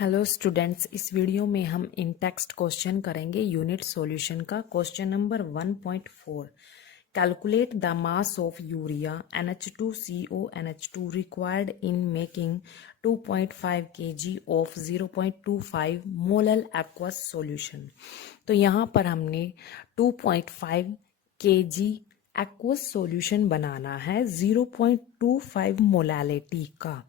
Hello students, इस video में हम इन टेक्स्ट क्वेश्चन करेंगे यूनिट सॉल्यूशन का। Question number 1.4, calculate the mass of urea NH2CO NH2 required in making 2.5 kg of 0.25 molal aqueous solution. तो यहाँ पर हमने 2.5 kg एक्वस सॉल्यूशन बनाना है 0.25 मोलालिटी का।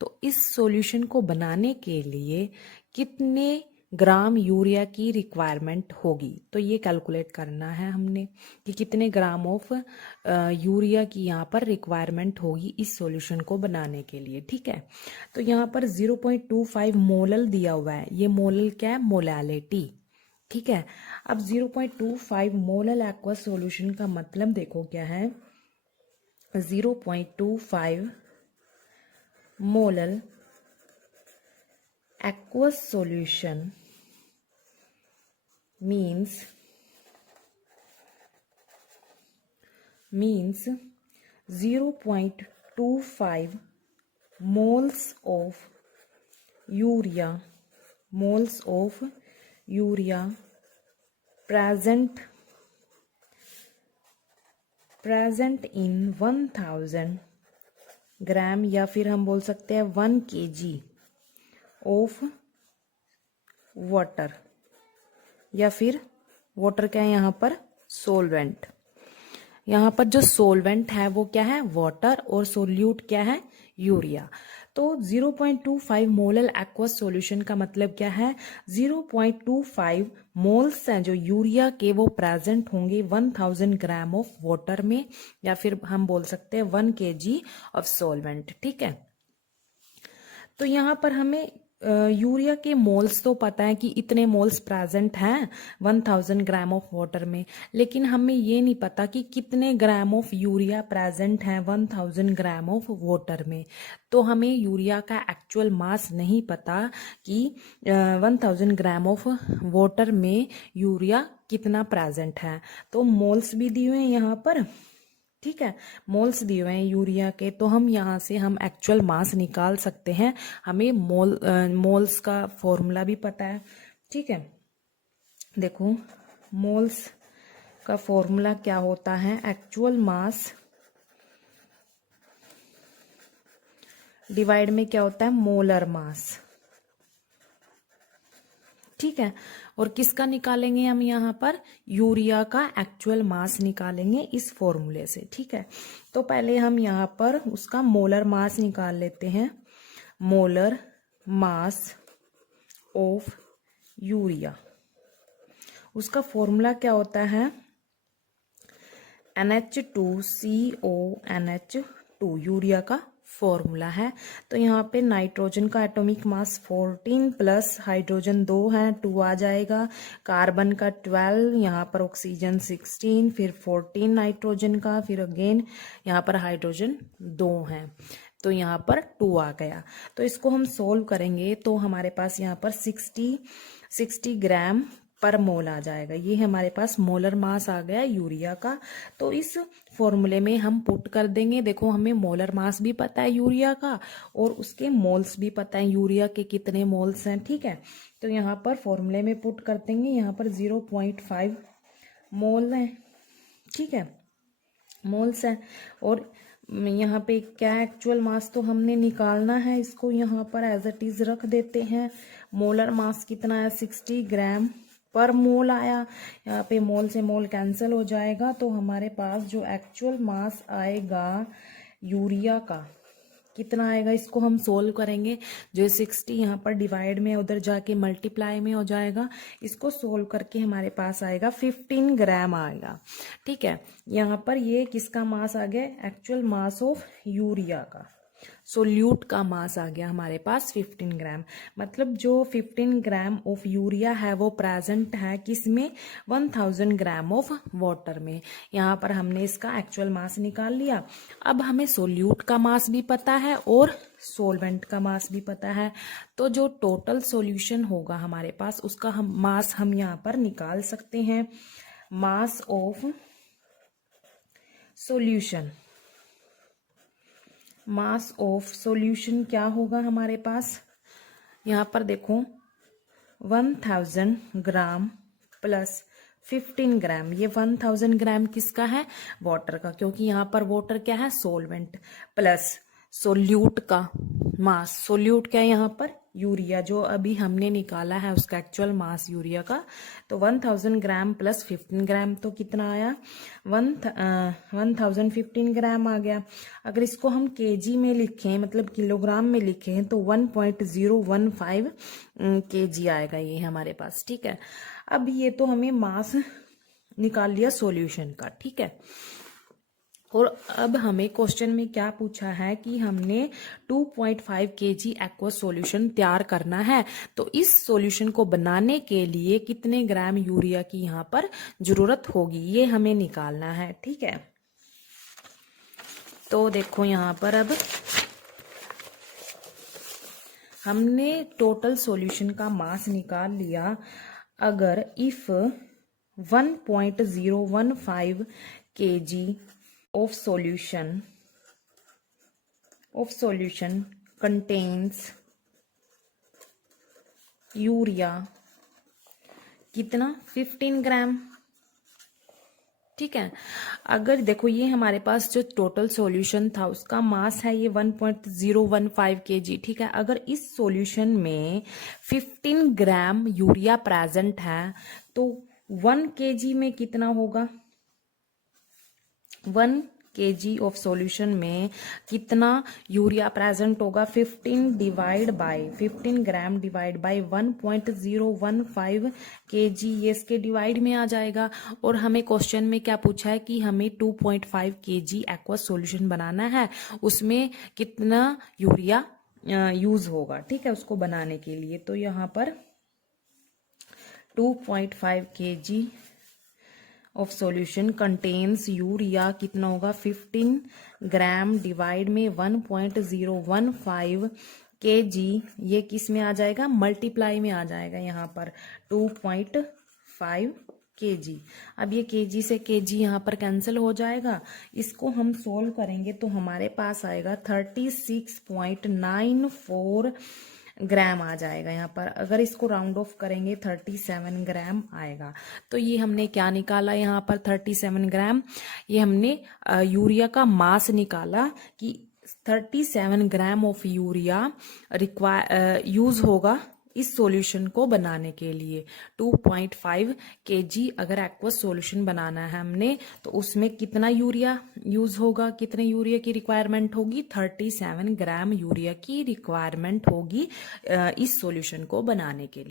तो इस सॉल्यूशन को बनाने के लिए कितने ग्राम यूरिया की रिक्वायरमेंट होगी, तो ये कैलकुलेट करना है हमने कि कितने ग्राम ऑफ यूरिया की यहाँ पर रिक्वायरमेंट होगी इस सॉल्यूशन को बनाने के लिए। ठीक है, तो यहाँ पर 0.25 मोलल दिया हुआ है। ये मोलल क्या है? मोलालिटी। ठीक है, अब 0.25 मोलल एक्वस सॉल्यूशन का मतलब देखो क्या है। 0.25 molal aqueous solution means 0.25 moles of urea present in 1000 ग्राम, या फिर हम बोल सकते हैं 1 kg ऑफ वाटर, या फिर वाटर क्या है यहाँ पर? सोलवेंट। यहाँ पर जो सोलवेंट है वो क्या है? वाटर, और सोल्यूट क्या है? यूरिया। तो 0.25 मोलल एक्वस सॉल्यूशन का मतलब क्या है? 0.25 मोल्स हैं जो यूरिया के, वो प्रेजेंट होंगे 1000 ग्राम ऑफ वाटर में, या फिर हम बोल सकते हैं 1 kg ऑफ सोलवेंट। ठीक है, तो यहाँ पर हमें यूरिया के मोल्स तो पता है कि इतने मोल्स प्रेजेंट हैं 1000 ग्राम ऑफ वाटर में, लेकिन हमें ये नहीं पता कि कितने ग्राम ऑफ यूरिया प्रेजेंट हैं 1000 ग्राम ऑफ वाटर में। तो हमें यूरिया का एक्चुअल मास नहीं पता कि 1000 ग्राम ऑफ वाटर में यूरिया कितना प्रेजेंट है। तो मोल्स भी दिए हुए हैं यहाँ पर। ठीक है, मोल्स दिए हुए हैं यूरिया के, तो हम यहाँ से हम एक्चुअल मास निकाल सकते हैं। हमें मोल्स का फॉर्मूला भी पता है। ठीक है, देखो मोल्स का फॉर्मूला क्या होता है? एक्चुअल मास डिवाइड में क्या होता है? Molar mass. ठीक है, और किसका निकालेंगे हम? यहाँ पर यूरिया का एक्चुअल मास निकालेंगे इस फॉर्मूले से। ठीक है, तो पहले हम यहाँ पर उसका मोलर मास निकाल लेते हैं। मोलर मास ऑफ यूरिया, उसका फॉर्मूला क्या होता है? NH2CO NH2 यूरिया का फॉर्मूला है। तो यहाँ पे नाइट्रोजन का एटॉमिक मास 14 प्लस हाइड्रोजन 2 है, 2 आ जाएगा। कार्बन का 12, यहाँ पर ऑक्सीजन 16, फिर 14 नाइट्रोजन का, फिर अगेन यहाँ पर हाइड्रोजन 2 है, तो यहाँ पर 2 आ गया। तो इसको हम सोल्व करेंगे तो हमारे पास यहाँ पर 60 ग्राम पर मोल आ जाएगा। ये हमारे पास मोलर मास आ गया यूरिया का। तो इस फॉर्मूले में हम पुट कर देंगे। देखो हमें मोलर मास भी पता है यूरिया का, और उसके मोल्स भी पता है यूरिया के कितने मोल्स हैं। ठीक है, तो यहाँ पर फॉर्मूले में पुट कर देंगे। यहाँ पर 0.5 मोल है। ठीक है, मोल्स है, और यहाँ पे क्या एक्चुअल मास तो हमने निकालना है, इसको यहाँ पर एज इट इज रख देते हैं। मोलर मास कितना है? 60 ग्राम पर मोल आया। यहाँ पे मोल से मोल कैंसिल हो जाएगा, तो हमारे पास जो एक्चुअल मास आएगा यूरिया का कितना आएगा, इसको हम सोल्व करेंगे। जो 60 यहाँ पर डिवाइड में, उधर जाके मल्टीप्लाई में हो जाएगा। इसको सोल्व करके हमारे पास आएगा 15 ग्राम आएगा। ठीक है, यहाँ पर ये किसका मास आ गया? एक्चुअल मास ऑफ यूरिया का, सोल्यूट का मास आ गया हमारे पास 15 ग्राम। मतलब जो 15 ग्राम ऑफ यूरिया है वो प्रेजेंट है किसमें? 1000 ग्राम ऑफ वाटर में। यहाँ पर हमने इसका एक्चुअल मास निकाल लिया। अब हमें सोल्यूट का मास भी पता है और सोलवेंट का मास भी पता है, तो जो टोटल सॉल्यूशन होगा हमारे पास उसका मास हम यहाँ पर निकाल सकते हैं। Mass of solution, mass of solution क्या होगा हमारे पास? यहाँ पर देखो 1000 ग्राम प्लस 15 ग्राम, ये 1000 ग्राम किसका है? वाटर का, क्योंकि यहाँ पर वाटर क्या है? सोलवेंट, प्लस सोल्यूट का मास। सोल्यूट क्या है यहाँ पर? यूरिया, जो अभी हमने निकाला है उसका एक्चुअल मास यूरिया का। तो 1000 ग्राम प्लस 15 ग्राम तो कितना आया? 1015 ग्राम आ गया। अगर इसको हम केजी में लिखें, मतलब किलोग्राम में लिखें, तो 1.015 केजी आएगा ये हमारे पास। ठीक है, अब ये तो हमें मास निकाल लिया सॉल्यूशन का। ठीक है, और अब हमें क्वेश्चन में क्या पूछा है कि हमने 2.5 केजी एक्वा सॉल्यूशन तैयार करना है। तो इस सॉल्यूशन को बनाने के लिए कितने ग्राम यूरिया की यहाँ पर जरूरत होगी, ये हमें निकालना है। ठीक है, तो देखो यहाँ पर अब हमने टोटल सॉल्यूशन का मास निकाल लिया। अगर if 1.015 KG of solution contains urea कितना? 15 ग्राम। ठीक है, अगर देखो ये हमारे पास जो टोटल सॉल्यूशन था उसका मास है ये 1.015 केजी। ठीक है, अगर इस सॉल्यूशन में 15 ग्राम यूरिया प्रेजेंट है तो 1 केजी में कितना होगा? 1 केजी ऑफ सॉल्यूशन में कितना यूरिया प्रेजेंट होगा? 15 ग्राम डिवाइड बाय 1.015 केजी, ये इसके डिवाइड में आ जाएगा। और हमें क्वेश्चन में क्या पूछा है कि हमें 2.5 केजी एक्वा सॉल्यूशन बनाना है, उसमें कितना यूरिया यूज होगा। ठीक है, उसको बनाने के लिए। तो यहाँ पर 2.5 KG of solution contains urea कितना होगा? 15 ग्राम डिवाइड में 1.015 केजी, ये किस में आ जाएगा? मल्टीप्लाई में आ जाएगा यहाँ पर 2.5 केजी। अब ये केजी से केजी यहाँ पर कैंसिल हो जाएगा। इसको हम सोल्व करेंगे तो हमारे पास आएगा 36.94 ग्राम आ जाएगा यहाँ पर। अगर इसको राउंड ऑफ करेंगे 37 ग्राम आएगा। तो ये हमने क्या निकाला यहाँ पर? 37 ग्राम। ये हमने यूरिया का मास निकाला कि 37 ग्राम ऑफ यूरिया यूज होगा इस सॉल्यूशन को बनाने के लिए। 2.5 केजी अगर एक्वस सॉल्यूशन बनाना है हमने तो उसमें कितना यूरिया यूज होगा? कितने यूरिया की रिक्वायरमेंट होगी? 37 ग्राम यूरिया की रिक्वायरमेंट होगी इस सॉल्यूशन को बनाने के लिए।